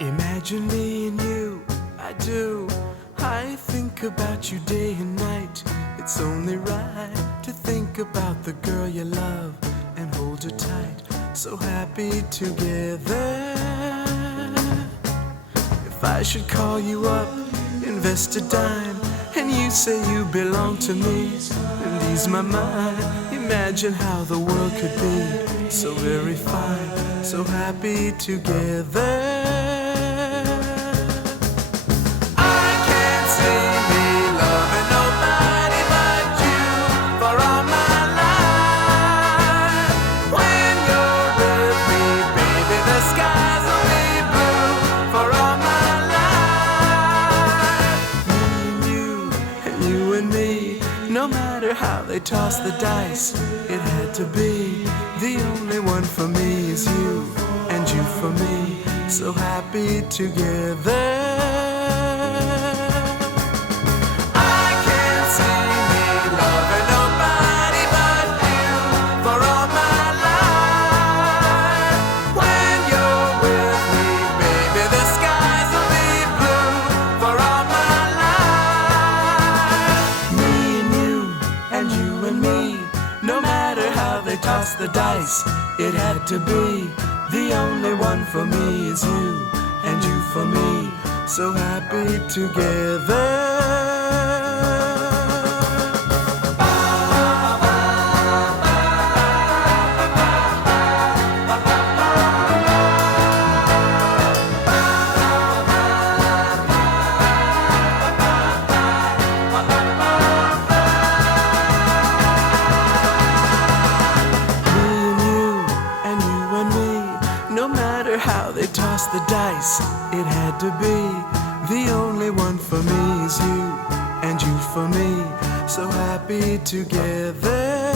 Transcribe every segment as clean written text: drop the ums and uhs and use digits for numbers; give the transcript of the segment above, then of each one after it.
Imagine me and you, I do. I think about you day and night. It's only right to think about the girl you love and hold her tight. So happy together. If I should call you up, invest a dime, and you say you belong to me, and ease my mind. Imagine how the world could be so very fine, so happy together. How they toss the dice, it had to be. The only one for me is you, and you for me, so happy together. Toss the dice, it had to be. The only one for me is you, and you for me, so happy together. Toss the dice, it had to be. The only one for me is you, and you for me, so happy together.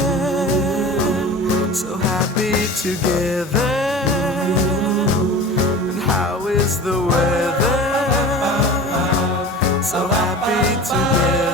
So happy together. And how is the weather? So happy together.